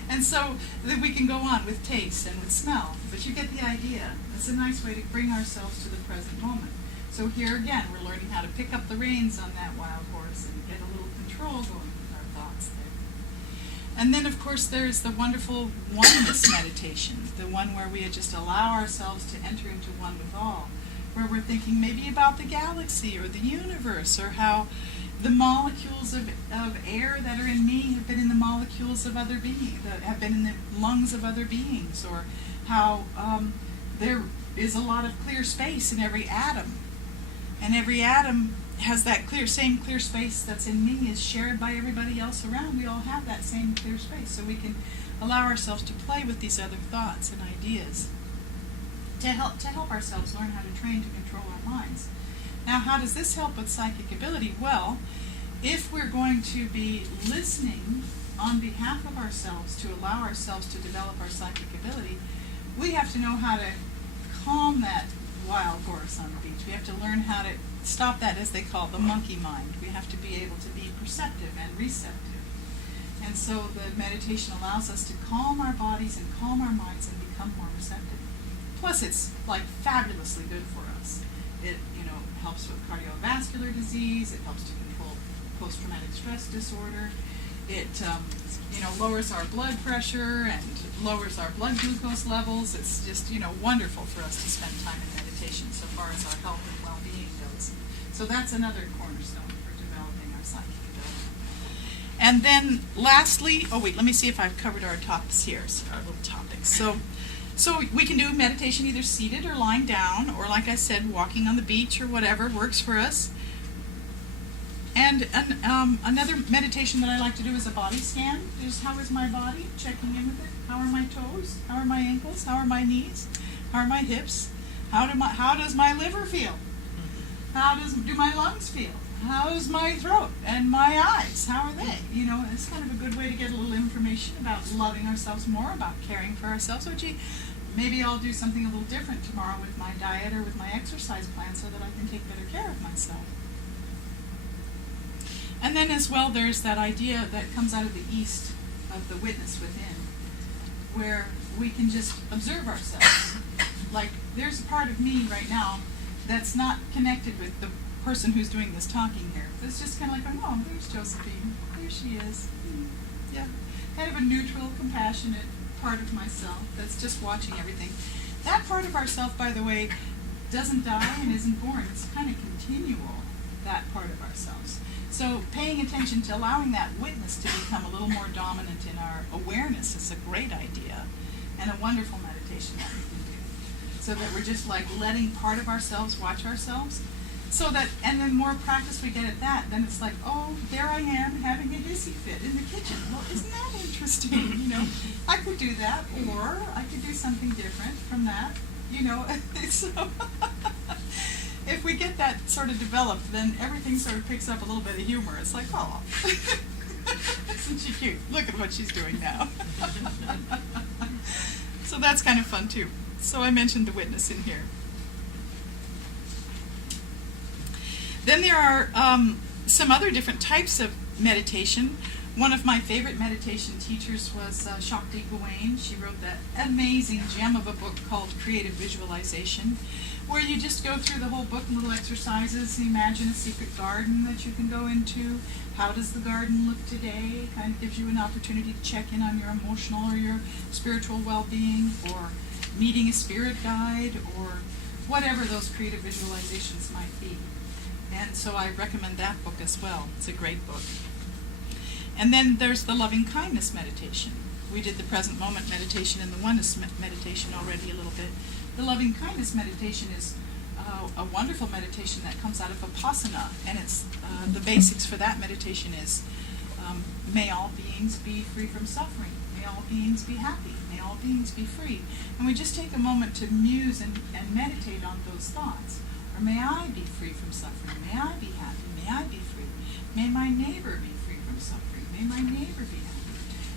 And so then we can go on with taste and with smell, but you get the idea. It's a nice way to bring ourselves to the present moment. So here again, we're learning how to pick up the reins on that wild horse and get a little control going with our thoughts there. And then of course there's the wonderful oneness meditation, the one where we just allow ourselves to enter into one with all, where we're thinking maybe about the galaxy or the universe, or how the molecules of air that are in me have been in the molecules of other beings, that have been in the lungs of other beings, or how there is a lot of clear space in every atom. And every atom has that same clear space that's in me is shared by everybody else around. We all have that same clear space. So we can allow ourselves to play with these other thoughts and ideas to help ourselves learn how to train to control our minds. Now, how does this help with psychic ability? Well, if we're going to be listening on behalf of ourselves to allow ourselves to develop our psychic ability, we have to know how to calm that wild horse on the beach. We have to learn how to stop that, as they call the monkey mind. We have to be able to be perceptive and receptive. And so the meditation allows us to calm our bodies and calm our minds and become more receptive. Plus, it's like fabulously good for us. It helps with cardiovascular disease. It helps to control post-traumatic stress disorder. It lowers our blood pressure and lowers our blood glucose levels. It's just wonderful for us to spend time in meditation so far as our health and well-being goes. So that's another cornerstone for developing our psychic ability. And then lastly, let me see if I've covered our topics here, so our little topics. So we can do meditation either seated or lying down, or like I said, walking on the beach or whatever works for us. And another meditation that I like to do is a body scan. Just how is my body? Checking in with it. How are my toes? How are my ankles? How are my knees? How are my hips? How does my liver feel? How do my lungs feel? How's my throat and my eyes? How are they? You know, it's kind of a good way to get a little information about loving ourselves more, about caring for ourselves. So, gee, maybe I'll do something a little different tomorrow with my diet or with my exercise plan so that I can take better care of myself. And then as well, there's that idea that comes out of the East of the witness within, where we can just observe ourselves. Like, there's a part of me right now that's not connected with the person who's doing this talking here. It's just kind of like, oh, there's Josephine. There she is. Yeah. Kind of a neutral, compassionate part of myself that's just watching everything. That part of ourself, by the way, doesn't die and isn't born. It's kind of continual, that part of ourselves. So paying attention to allowing that witness to become a little more dominant in our awareness is a great idea and a wonderful meditation that we can do. So that we're just like letting part of ourselves watch ourselves. So that, and then more practice we get at that, then it's like, oh, there I am having a hissy fit in the kitchen. Well, isn't that interesting? You know, I could do that, or I could do something different from that. You know, so if we get that sort of developed, then everything sort of picks up a little bit of humor. It's like, oh, isn't she cute? Look at what she's doing now. So that's kind of fun too. So I mentioned the witness in here. Then there are some other different types of meditation. One of my favorite meditation teachers was Shakti Gawain. She wrote that amazing gem of a book called Creative Visualization, where you just go through the whole book, little exercises, imagine a secret garden that you can go into. How does the garden look today? Kind of gives you an opportunity to check in on your emotional or your spiritual well-being, or meeting a spirit guide, or whatever those creative visualizations might be. And so I recommend that book as well. It's a great book. And then there's the loving kindness meditation. We did the present moment meditation and the oneness meditation already a little bit. The loving kindness meditation is a wonderful meditation that comes out of Vipassana, and it's the basics for that meditation is may all beings be free from suffering. May all beings be happy. May all beings be free. And we just take a moment to muse and meditate on those thoughts. Or may I be free from suffering. May I be happy. May I be free. May my neighbor be free from suffering. May my neighbor be happy.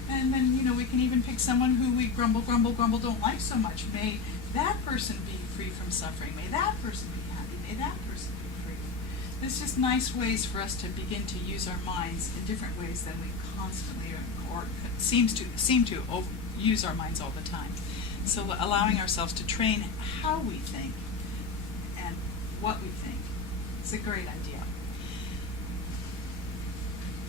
And then, you know, we can even pick someone who we grumble, don't like so much. May that person be free from suffering. May that person be happy. May that person be free. There's just nice ways for us to begin to use our minds in different ways than we constantly or seem to use our minds all the time. So allowing ourselves to train how we think and what we think is a great idea.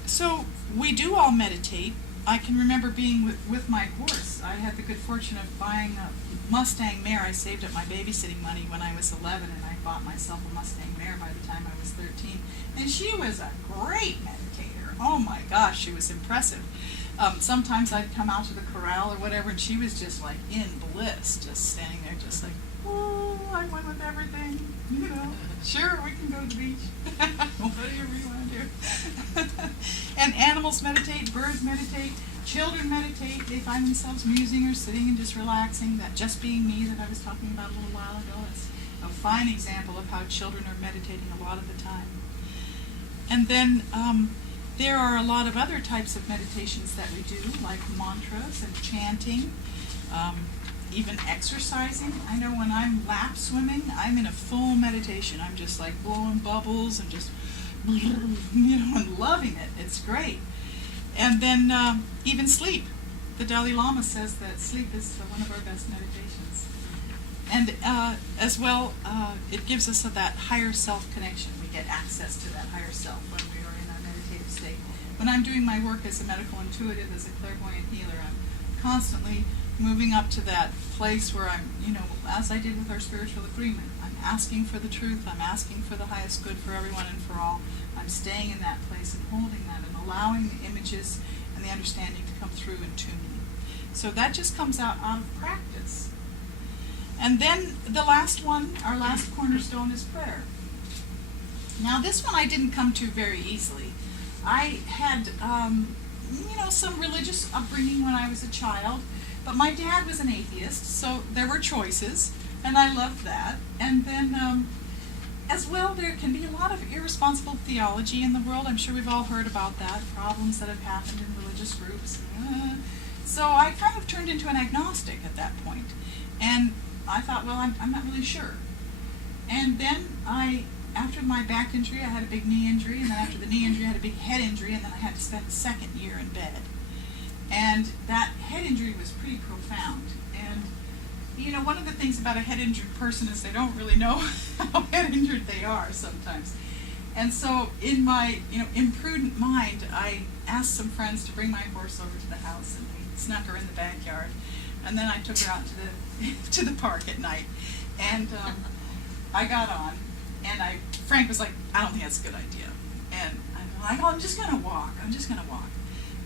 So we do all meditate. I can remember being with my horse. I had the good fortune of buying a Mustang mare. I saved up my babysitting money when I was 11, and I bought myself a Mustang mare by the time I was 13. And she was a great meditator. Oh my gosh, she was impressive. Sometimes I'd come out to the corral or whatever, and she was just like in bliss, just standing there, just like, oh, I went with everything. You know, sure, we can go to the beach. Whatever you want to do. And animals meditate, birds meditate, children meditate. They find themselves musing or sitting and just relaxing. That just being me that I was talking about a little while ago is a fine example of how children are meditating a lot of the time. And then there are a lot of other types of meditations that we do, like mantras and chanting, even exercising. I know when I'm lap swimming, I'm in a full meditation. I'm just like blowing bubbles and just, you know, and loving it. It's great. And then even sleep. The Dalai Lama says that sleep is one of our best meditations. And as well, it gives us that higher self connection. We get access to that higher self when we are in our meditative state. When I'm doing my work as a medical intuitive, as a clairvoyant healer, I'm constantly moving up to that place where I'm, you know, as I did with our spiritual agreement, I'm asking for the truth, I'm asking for the highest good for everyone and for all. I'm staying in that place and holding that and allowing the images and the understanding to come through and to me. So that just comes out of practice. And then the last one, our last cornerstone, is prayer. Now this one I didn't come to very easily. I had, some religious upbringing when I was a child, but my dad was an atheist, so there were choices, and I loved that. And then, as well, there can be a lot of irresponsible theology in the world. I'm sure we've all heard about that, problems that have happened in religious groups. So I kind of turned into an agnostic at that point. And I thought, well, I'm not really sure. And then after my back injury, I had a big knee injury, and then after the knee injury, I had a big head injury, and then I had to spend the second year in bed. And that head injury was pretty profound. And, one of the things about a head injured person is they don't really know how head injured they are sometimes. And so in my, imprudent mind, I asked some friends to bring my horse over to the house, and we snuck her in the backyard. And then I took her out to the park at night. And I got on, and Frank was like, I don't think that's a good idea. And I'm like, oh, I'm just going to walk.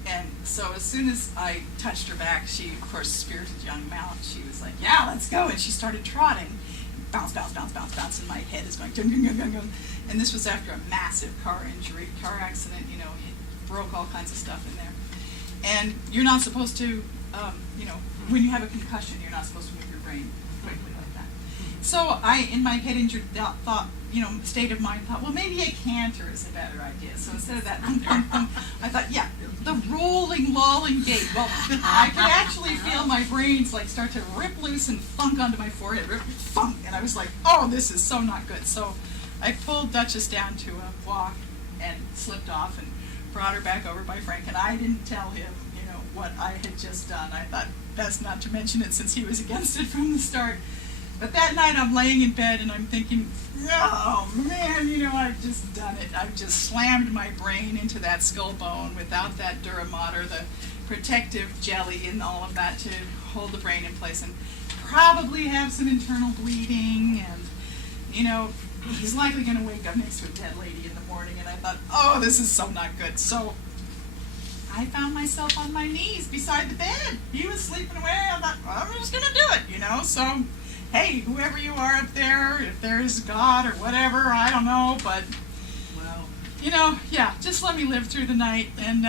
And so as soon as I touched her back, she, of course, spirited young mount, she was like, yeah, let's go. And she started trotting. Bounce, bounce, bounce, bounce, bounce, and my head is going, gung, gung, gung, gung, gung. And this was after a massive car accident, broke all kinds of stuff in there. And you're not supposed to, when you have a concussion, you're not supposed to move your brain quickly like that. So I, in my head injured state of mind, thought, well, maybe a canter is a better idea. So instead of that, I thought, yeah, the rolling, lolling gait. Well, I could actually feel my brains start to rip loose and thunk onto my forehead, thunk. And I was like, oh, this is so not good. So I pulled Duchess down to a walk and slipped off and brought her back over by Frank. And I didn't tell him, what I had just done. I thought best not to mention it since he was against it from the start. But that night I'm laying in bed and I'm thinking, oh man, I've just done it. I've just slammed my brain into that skull bone without that dura mater, the protective jelly and all of that to hold the brain in place, and probably have some internal bleeding, and he's likely going to wake up next to a dead lady in the morning. And I thought, oh, this is so not good. So I found myself on my knees beside the bed. He was sleeping away. I thought, well, I'm just going to do it, So, hey, whoever you are up there, if there's God or whatever, I don't know. But, well, yeah, just let me live through the night, and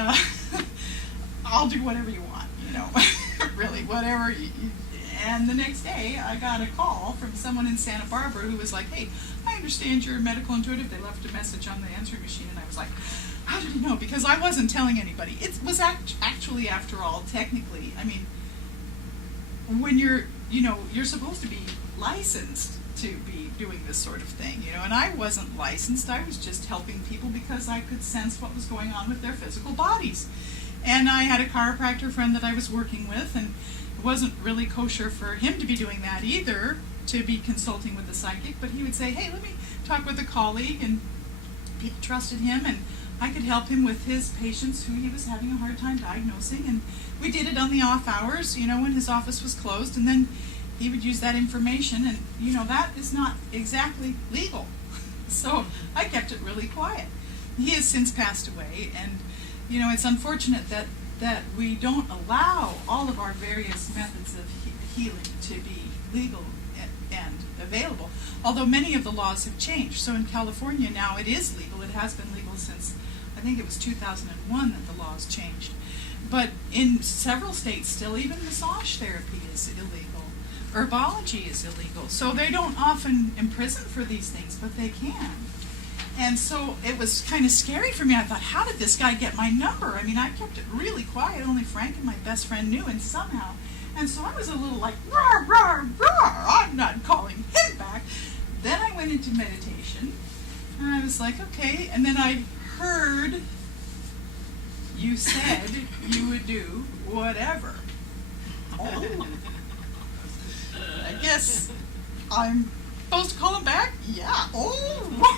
I'll do whatever you want, really, whatever. And the next day, I got a call from someone in Santa Barbara who was like, hey, I understand you're a medical intuitive. They left a message on the answering machine, and I was like, how did he know? Because I wasn't telling anybody. It was actually, after all, technically, when you're supposed to be licensed to be doing this sort of thing, and I wasn't licensed. I was just helping people because I could sense what was going on with their physical bodies. And I had a chiropractor friend that I was working with, and it wasn't really kosher for him to be doing that either, to be consulting with the psychic, but he would say, hey, let me talk with a colleague, and people trusted him, and I could help him with his patients who he was having a hard time diagnosing, and we did it on the off hours, when his office was closed, and then he would use that information, and, that is not exactly legal. So I kept it really quiet. He has since passed away, and, it's unfortunate that we don't allow all of our various methods of healing to be legal and available, although many of the laws have changed. So in California now it is legal. It has been legal since, I think it was 2001 that the laws changed. But in several states still, even massage therapy is illegal. Herbology is illegal. So they don't often imprison for these things, but they can. And so it was kind of scary for me. I thought, how did this guy get my number? I kept it really quiet. Only Frank and my best friend knew, and somehow. And so I was a little like, rawr, rawr, rawr. I'm not calling him back. Then I went into meditation, and I was like, okay. And then I heard you said you would do whatever. Oh. I guess I'm supposed to call him back? Yeah. Oh.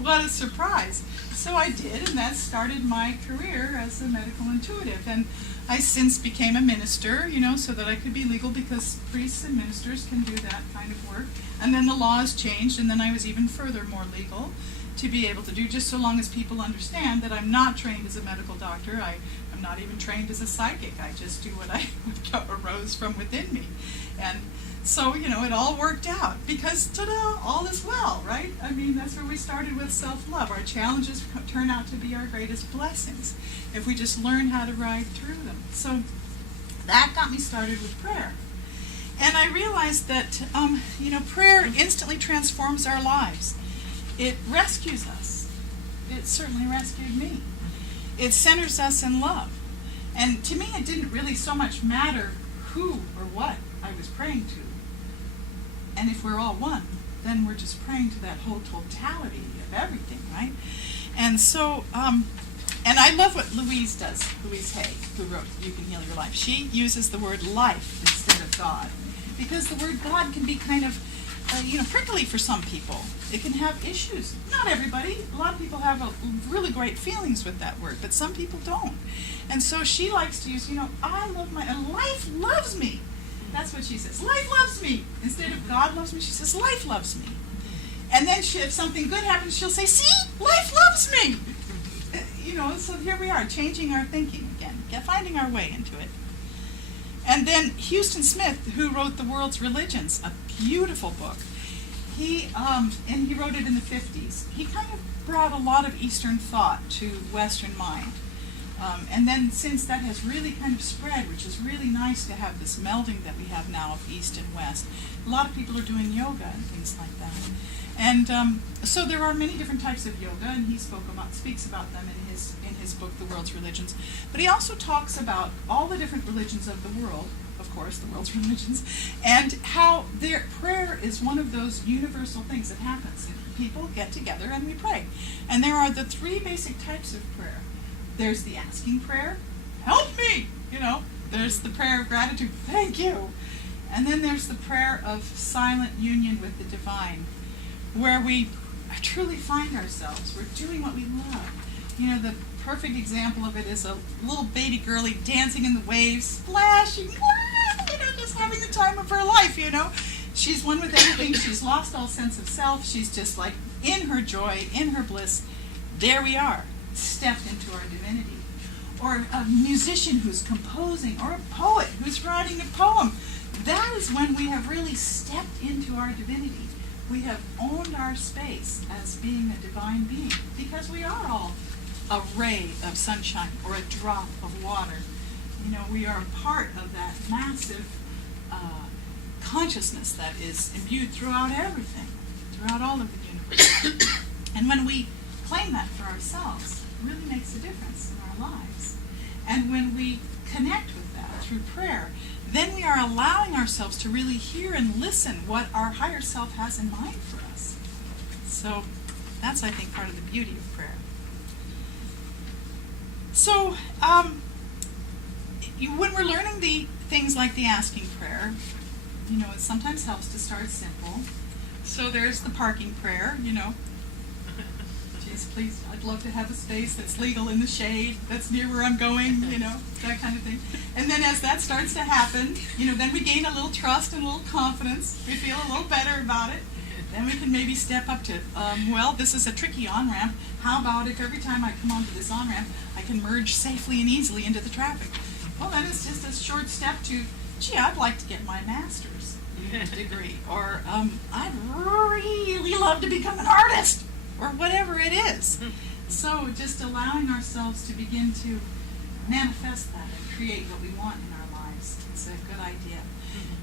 What a surprise. So I did, and that started my career as a medical intuitive. And I since became a minister, so that I could be legal, because priests and ministers can do that kind of work. And then the laws changed, and then I was even further more legal to be able to do, just so long as people understand that I'm not trained as a medical doctor. I'm not even trained as a psychic. I just do what arose from within me. And so, it all worked out because, ta-da, all is well, right? I mean, that's where we started with self-love. Our challenges turn out to be our greatest blessings if we just learn how to ride through them. So that got me started with prayer. And I realized that, prayer instantly transforms our lives. It rescues us. It certainly rescued me. It centers us in love. And to me, it didn't really so much matter who or what I was praying to. And if we're all one, then we're just praying to that whole totality of everything, right? And so, and I love what Louise does, Louise Hay, who wrote You Can Heal Your Life. She uses the word life instead of God, because the word God can be kind of, prickly for some people. It can have issues. Not everybody. A lot of people have really great feelings with that word, but some people don't. And so she likes to use, I love life loves me. That's what she says. Life loves me. Instead of God loves me, she says life loves me. And then if something good happens, she'll say, see, life loves me. So here we are, changing our thinking again, finding our way into it. And then Houston Smith, who wrote The World's Religions, a beautiful book, he wrote it in the 50s. He kind of brought a lot of Eastern thought to Western mind. And then since that has really kind of spread, which is really nice to have this melding that we have now of East and West, a lot of people are doing yoga and things like that. And so there are many different types of yoga, and he speaks about them in his book, The World's Religions. But he also talks about all the different religions of the world, of course, the world's religions, and how their prayer is one of those universal things that happens. People get together and we pray. And there are the three basic types of prayer. There's the asking prayer, help me, There's the prayer of gratitude, thank you. And then there's the prayer of silent union with the divine, where we truly find ourselves. We're doing what we love. The perfect example of it is a little baby girlie dancing in the waves, splashing, just having the time of her life, She's one with everything. She's lost all sense of self. She's just like in her joy, in her bliss. There we are, stepped into our divinity. Or a musician who's composing, or a poet who's writing a poem. That is when we have really stepped into our divinity. We have owned our space as being a divine being, because we are all a ray of sunshine or a drop of water. We are a part of that massive consciousness that is imbued throughout everything, throughout all of the universe. And when we claim that for ourselves, it really makes a difference in our lives. And when we connect with that through prayer, then we are allowing ourselves to really hear and listen what our higher self has in mind for us. So that's, I think, part of the beauty of prayer. So when we're learning the things like the asking prayer, it sometimes helps to start simple. So there's the parking prayer, Jeez, please, I'd love to have a space that's legal in the shade, that's near where I'm going, that kind of thing. And then as that starts to happen, then we gain a little trust and a little confidence. We feel a little better about it. Then we can maybe step up to, this is a tricky on-ramp. How about if every time I come onto this on-ramp, I can merge safely and easily into the traffic? Well, then it's just a short step to, I'd like to get my master's degree. Or I'd really love to become an artist, or whatever it is. So just allowing ourselves to begin to manifest that and create what we want in our lives. It's a good idea.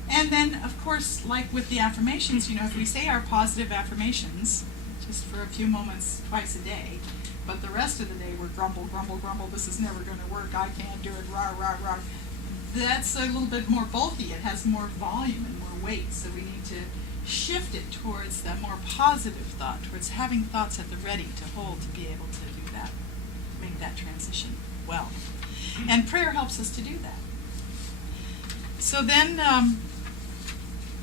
And then, of course, like with the affirmations, if we say our positive affirmations just for a few moments twice a day, but the rest of the day we're grumble, grumble, grumble, this is never going to work, I can't do it, rah, rah, rah. That's a little bit more bulky. It has more volume and more weight, so we need to shift it towards that more positive thought, towards having thoughts at the ready to hold, to be able to do that, make that transition well. And prayer helps us to do that. So then,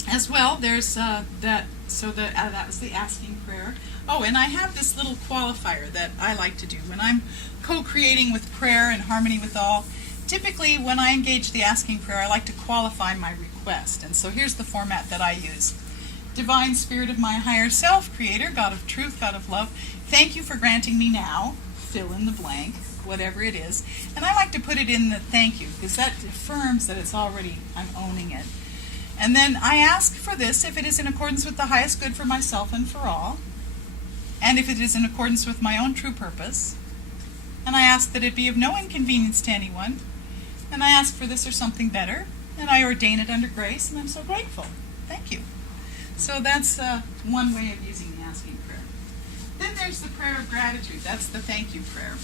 as well, there's that was the asking prayer. Oh, and I have this little qualifier that I like to do. When I'm co-creating with prayer and harmony with all, typically when I engage the asking prayer, I like to qualify my request. And so here's the format that I use. Divine Spirit of my higher self, Creator, God of truth, God of love, thank you for granting me now, fill in the blank, whatever it is. And I like to put it in the thank you, because that affirms that it's already, I'm owning it. And then I ask for this if it is in accordance with the highest good for myself and for all, and if it is in accordance with my own true purpose. And I ask that it be of no inconvenience to anyone, and I ask for this or something better, and I ordain it under grace, and I'm so grateful. Thank you. So that's one way of using the asking prayer. Then there's the prayer of gratitude. That's the thank you prayer.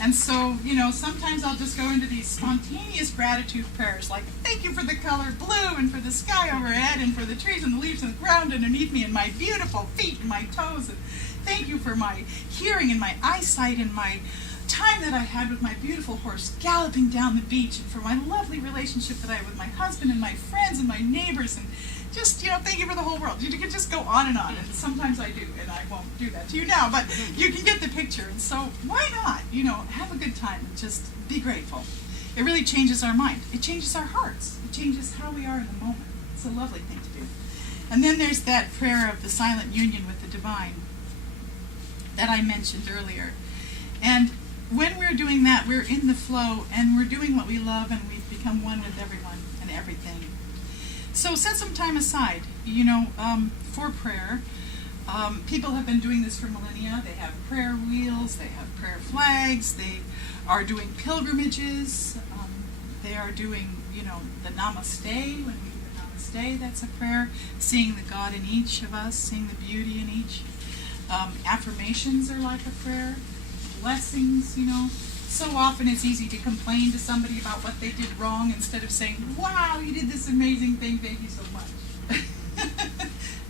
And so, sometimes I'll just go into these spontaneous gratitude prayers, like thank you for the color blue, and for the sky overhead, and for the trees and the leaves and the ground underneath me, and my beautiful feet and my toes, and thank you for my hearing and my eyesight and my time that I had with my beautiful horse galloping down the beach, and for my lovely relationship that I have with my husband and my friends and my neighbors, and just, thank you for the whole world. You can just go on, and sometimes I do, and I won't do that to you now, but you can get the picture. And so why not, have a good time and just be grateful. It really changes our mind. It changes our hearts. It changes how we are in the moment. It's a lovely thing to do. And then there's that prayer of the silent union with the divine that I mentioned earlier. And when we're doing that, we're in the flow, and we're doing what we love, and we've become one with everyone and everything. So set some time aside, for prayer. People have been doing this for millennia. They have prayer wheels, they have prayer flags, they are doing pilgrimages, they are doing, the namaste. When we do the namaste, that's a prayer. Seeing the God in each of us, seeing the beauty in each. Affirmations are like a prayer. Blessings, So often it's easy to complain to somebody about what they did wrong instead of saying, wow, you did this amazing thing, thank you so much.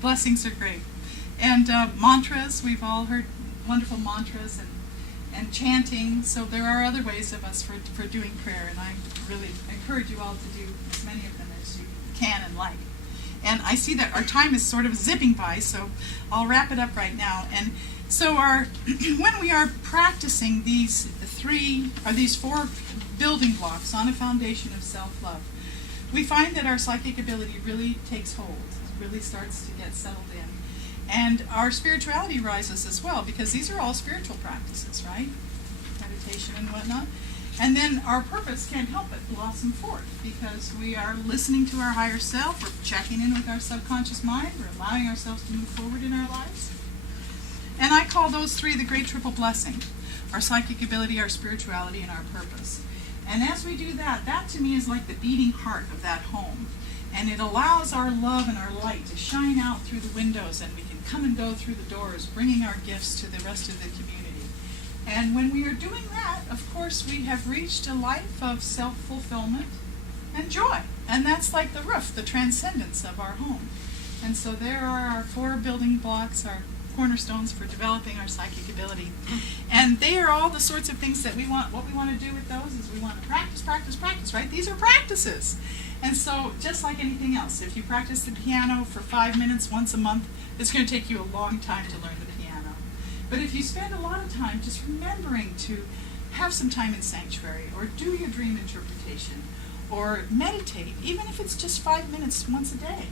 Blessings are great. And mantras, we've all heard wonderful mantras and chanting. So there are other ways of us for doing prayer, and I really encourage you all to do as many of them as you can and like. And I see that our time is sort of zipping by, so I'll wrap it up right now. And so when we are practicing these four building blocks on a foundation of self-love, we find that our psychic ability really takes hold, really starts to get settled in. And our spirituality rises as well, because these are all spiritual practices, right? Meditation and whatnot. And then our purpose can't help but blossom forth, because we are listening to our higher self, we're checking in with our subconscious mind, we're allowing ourselves to move forward in our lives. And I call those three the great triple blessing: our psychic ability, our spirituality, and our purpose. And as we do that, that to me is like the beating heart of that home. And it allows our love and our light to shine out through the windows, and we can come and go through the doors, bringing our gifts to the rest of the community. And when we are doing that, of course, we have reached a life of self-fulfillment and joy. And that's like the roof, the transcendence of our home. And so there are our four building blocks, our cornerstones for developing our psychic ability. And they are all the sorts of things that we want. What we want to do with those is we want to practice, practice, practice, right? These are practices. And so just like anything else, if you practice the piano for 5 minutes once a month, it's going to take you a long time to learn the piano. But if you spend a lot of time just remembering to have some time in sanctuary, or do your dream interpretation, or meditate, even if it's just 5 minutes once a day,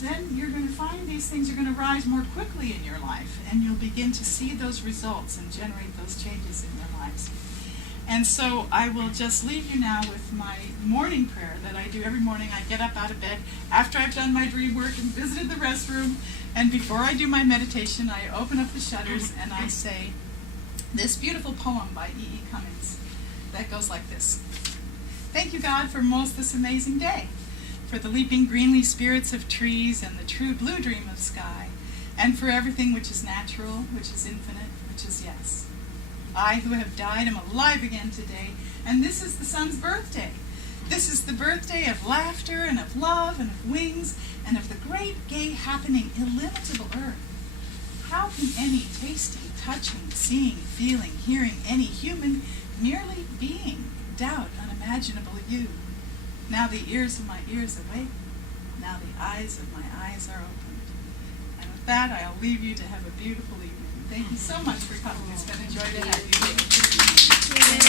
then you're going to find these things are going to rise more quickly in your life, and you'll begin to see those results and generate those changes in your lives. And so I will just leave you now with my morning prayer that I do every morning. I get up out of bed after I've done my dream work and visited the restroom, and before I do my meditation, I open up the shutters and I say this beautiful poem by E.E. Cummings that goes like this. Thank you, God, for most this amazing day, for the leaping greenly spirits of trees and the true blue dream of sky, and for everything which is natural, which is infinite, which is yes. I who have died am alive again today, and this is the sun's birthday. This is the birthday of laughter and of love and of wings and of the great, gay, happening, illimitable earth. How can any tasting, touching, seeing, feeling, hearing, any human merely being doubt unimaginable you? Now the ears of my ears awake, now the eyes of my eyes are opened. And with that, I'll leave you to have a beautiful evening. Thank you so much for coming. It's been a joy to have you.